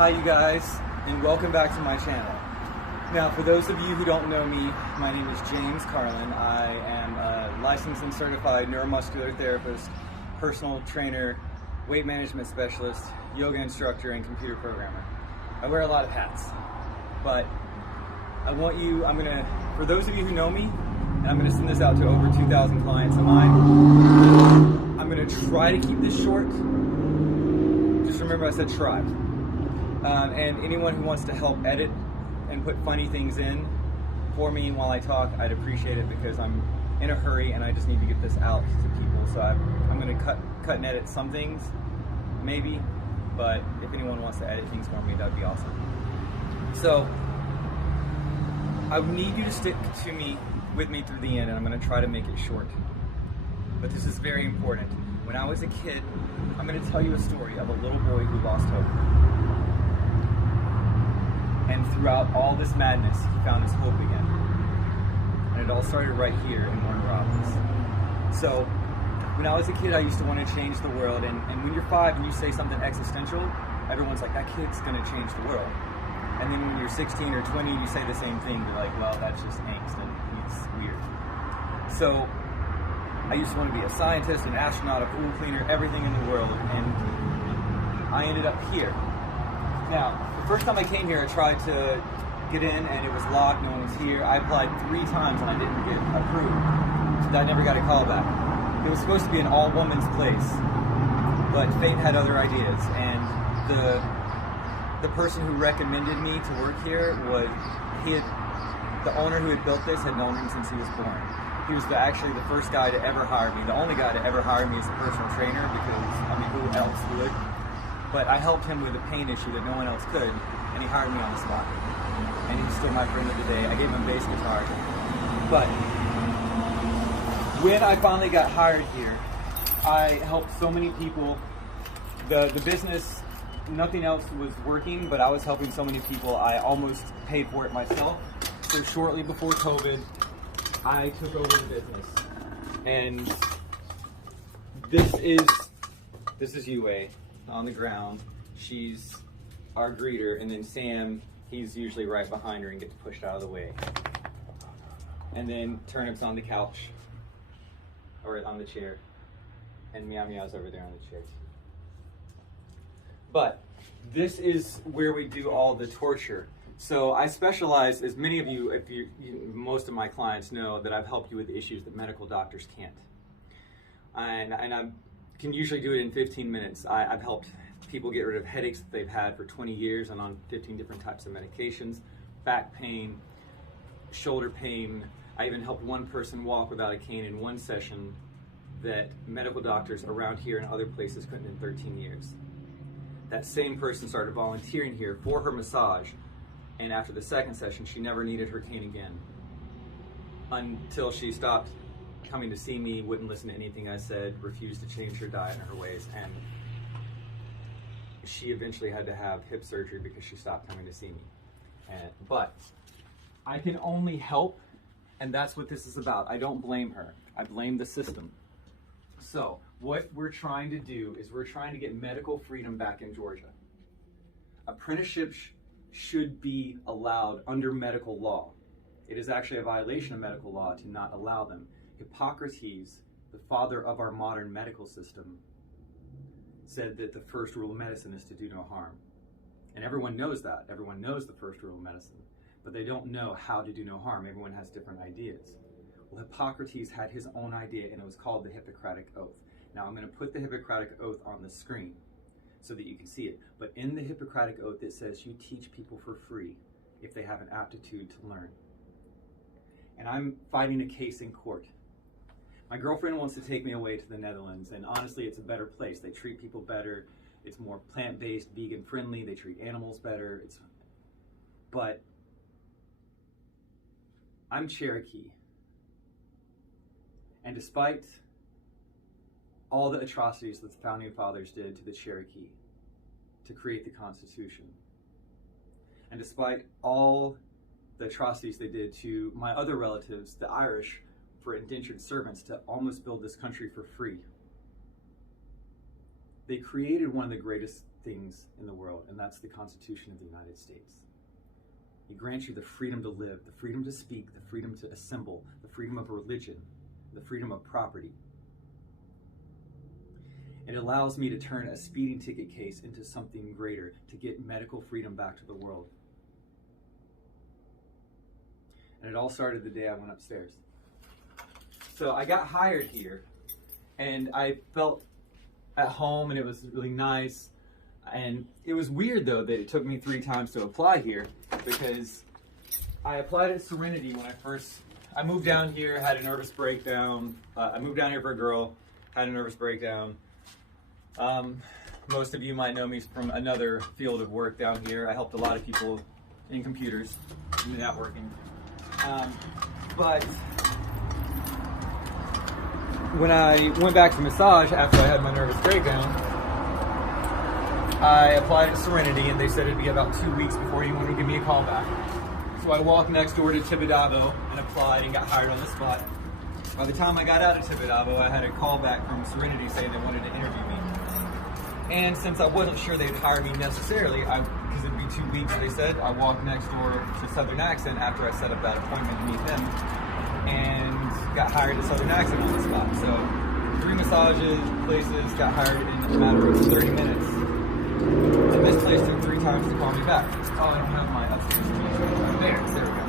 Hi you guys, and welcome back to my channel. Now for those of you who don't know me, my name is James Carlin. I am a licensed and certified neuromuscular therapist, personal trainer, weight management specialist, yoga instructor, and computer programmer. I wear a lot of hats, but for those of you who know me, and I'm gonna send this out to over 2,000 clients of mine, I'm gonna try to keep this short. Just remember I said try. And anyone who wants to help edit and put funny things in for me while I talk, I'd appreciate it because I'm in a hurry and I just need to get this out to people. So I'm going to cut and edit some things, maybe, but if anyone wants to edit things for me, that'd be awesome. So I need you to stick with me through the end, and I'm going to try to make it short. But this is very important. When I was a kid, I'm going to tell you a story of a little boy who lost hope. And throughout all this madness, he found his hope again. And it all started right here in Warner Robins. So, when I was a kid, I used to want to change the world. And when you're 5 and you say something existential, everyone's like, that kid's going to change the world. And then when you're 16 or 20, you say the same thing. They're like, well, that's just angst and it's weird. So, I used to want to be a scientist, an astronaut, a pool cleaner, everything in the world. And I ended up here. Now, the first time I came here, I tried to get in and it was locked, no one was here. I applied 3 times and I didn't get approved. So I never got a call back. It was supposed to be an all-women's place, but fate had other ideas. And the person who recommended me to work here the owner who had built this had known him since he was born. He was actually the first guy to ever hire me, the only guy to ever hire me as a personal trainer because, I mean, who else would? But I helped him with a pain issue that no one else could, and he hired me on the spot. And he's still my friend of the day. I gave him a bass guitar. But when I finally got hired here, I helped so many people. The business, nothing else was working, but I was helping so many people, I almost paid for it myself. So shortly before COVID, I took over the business. And this is Yue on the ground. She's our greeter, and then Sam, he's usually right behind her and gets pushed out of the way. And then Turnip's on the couch, or on the chair, and Meow Meow's over there on the chair. But this is where we do all the torture. So I specialize, as many of you, most of my clients know, that I've helped you with issues that medical doctors can't. And I can usually do it in 15 minutes. I've helped people get rid of headaches that they've had for 20 years and on 15 different types of medications, back pain, shoulder pain. I even helped one person walk without a cane in one session that medical doctors around here and other places couldn't in 13 years. That same person started volunteering here for her massage, and after the second session, she never needed her cane again until she stopped coming to see me, wouldn't listen to anything I said, refused to change her diet and her ways, and she eventually had to have hip surgery because she stopped coming to see me. But I can only help, and that's what this is about. I don't blame her. I blame the system. So what we're trying to do is we're trying to get medical freedom back in Georgia. Apprenticeships should be allowed under medical law. It is actually a violation of medical law to not allow them. Hippocrates, the father of our modern medical system, said that the first rule of medicine is to do no harm. And everyone knows that. Everyone knows the first rule of medicine. But they don't know how to do no harm. Everyone has different ideas. Well, Hippocrates had his own idea, and it was called the Hippocratic Oath. Now, I'm going to put the Hippocratic Oath on the screen so that you can see it. But in the Hippocratic Oath, it says you teach people for free if they have an aptitude to learn. And I'm fighting a case in court. My girlfriend wants to take me away to the Netherlands, and honestly, it's a better place. They treat people better. It's more plant-based, vegan-friendly. They treat animals better. But I'm Cherokee. And despite all the atrocities that the Founding Fathers did to the Cherokee to create the Constitution, and despite all the atrocities they did to my other relatives, the Irish, for indentured servants to almost build this country for free, they created one of the greatest things in the world, and that's the Constitution of the United States. It grants you the freedom to live, the freedom to speak, the freedom to assemble, the freedom of religion, the freedom of property. It allows me to turn a speeding ticket case into something greater, to get medical freedom back to the world. And it all started the day I went upstairs. So I got hired here, and I felt at home, and it was really nice. And it was weird, though, that it took me 3 times to apply here, because I applied at Serenity when I moved down here, had a nervous breakdown. I moved down here for a girl, had a nervous breakdown. Most of you might know me from another field of work down here. I helped a lot of people in computers, in networking. But when I went back to massage after I had my nervous breakdown, I applied at Serenity, and they said it'd be about 2 weeks before anyone would give me a call back. So I walked next door to Tibidabo and applied and got hired on the spot. By the time I got out of Tibidabo, I had a call back from Serenity saying they wanted to interview me. And since I wasn't sure they'd hire me necessarily, because it'd be 2 weeks, they said, I walked next door to Southern Accent after I set up that appointment to meet them, and got hired at Southern Accent on the spot. So 3 massages, places, got hired in a matter of 30 minutes. And this place took 3 times to call me back. Oh, I don't have my upstairs keys. There we go.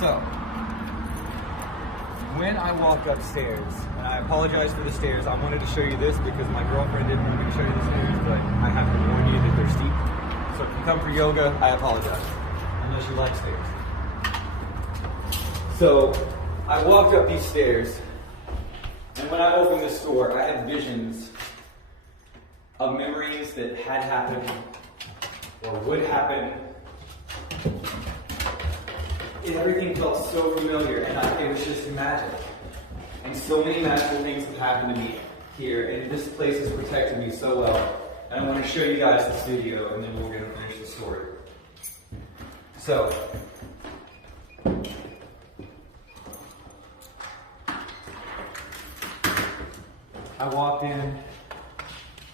So, when I walked upstairs, and I apologize for the stairs, I wanted to show you this because my girlfriend didn't want me to show you the stairs, but I have to warn you that they're steep. So if you come for yoga, I apologize, unless you like stairs. So, I walked up these stairs, and when I opened this door, I had visions of memories that had happened or would happen. Everything felt so familiar, and it was just magic. And so many magical things have happened to me here, and this place has protected me so well. And I want to show you guys this video, and then we're going to finish the story. So, I walked in,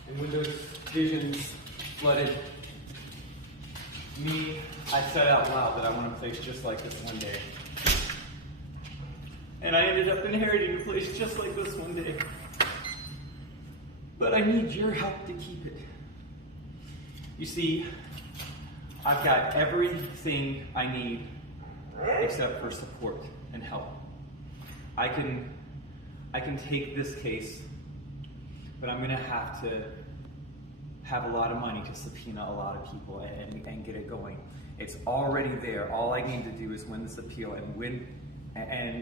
and when those visions flooded me, I said out loud that I want a place just like this one day. And I ended up inheriting a place just like this one day. But I need your help to keep it. You see, I've got everything I need except for support and help. I can take this case, but I'm gonna have to have a lot of money to subpoena a lot of people and get it going. It's already there. All I need to do is win this appeal and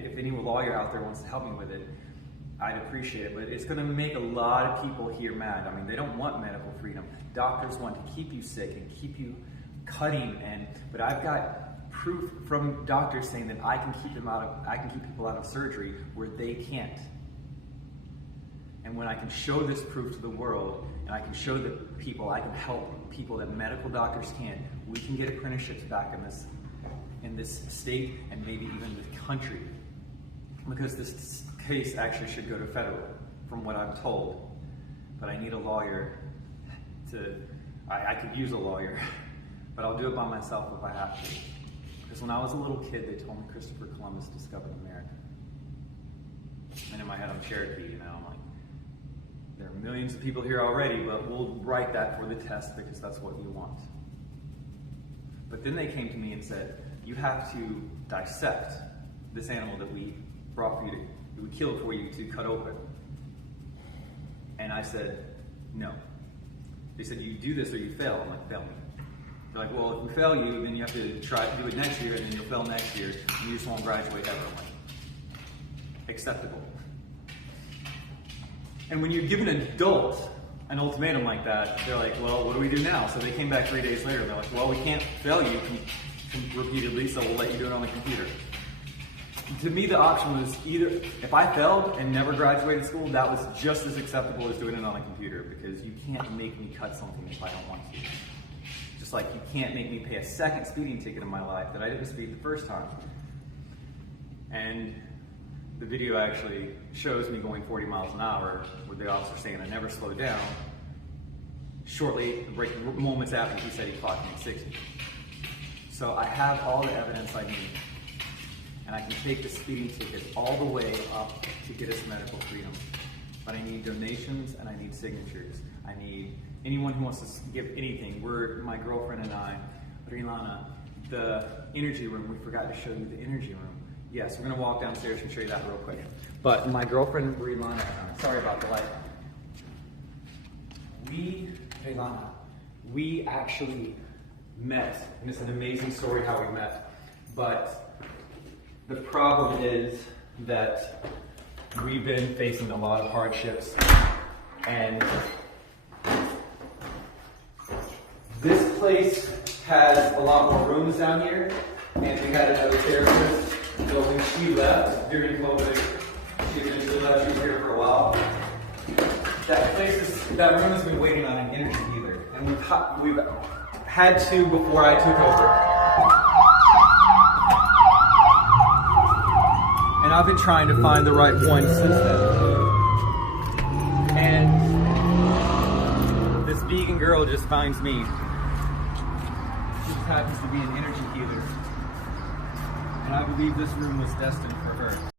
if any lawyer out there wants to help me with it, I'd appreciate it. But it's going to make a lot of people here mad. I mean, they don't want medical freedom. Doctors want to keep you sick and keep you cutting, but I've got proof from doctors saying that I can keep people out of surgery where they can't. And when I can show this proof to the world, and I can show the people, I can help people that medical doctors can't, we can get apprenticeships back in this state and maybe even the country. Because this case actually should go to federal, from what I'm told. But I need a lawyer I could use a lawyer, but I'll do it by myself if I have to. Because when I was a little kid, they told me Christopher Columbus discovered America. And in my head, I'm Cherokee, I'm like, there are millions of people here already, but we'll write that for the test because that's what you want. But then they came to me and said, you have to dissect this animal that we brought for you, that we killed for you to cut open. And I said, no. They said, you do this or you fail. I'm like, fail me. They're like, well, if we fail you, then you have to try to do it next year, and then you'll fail next year, and you just won't graduate ever. I'm like, acceptable. And when you give an adult an ultimatum like that, they're like, well, what do we do now? So they came back 3 days later, and they're like, well, we can't fail you repeatedly, so we'll let you do it on the computer. To me, the option was either, if I failed and never graduated school, that was just as acceptable as doing it on a computer, because you can't make me cut something if I don't want to. Just like you can't make me pay a second speeding ticket in my life that I didn't speed the first time. And the video actually shows me going 40 miles an hour with the officer saying I never slowed down, shortly, moments after he said he clocked me at 60. So I have all the evidence I need. And I can take the speeding ticket all the way up to get us medical freedom. But I need donations and I need signatures. I need anyone who wants to give anything. My girlfriend and I, Rilana, the energy room, we forgot to show you the energy room. Yes, we're gonna walk downstairs and show you that real quick. But my girlfriend, Rilana, sorry about the light. We actually met, and it's an amazing story how we met. But the problem is that we've been facing a lot of hardships, and this place has a lot more rooms down here, and we had another therapist, so when she left during COVID, she eventually left. She was here for a while. That room has been waiting on an energy healer, and we've had to before I took over. And I've been trying to find the right one since then. And this vegan girl just finds me. She just happens to be an energy healer. And I believe this room was destined for her.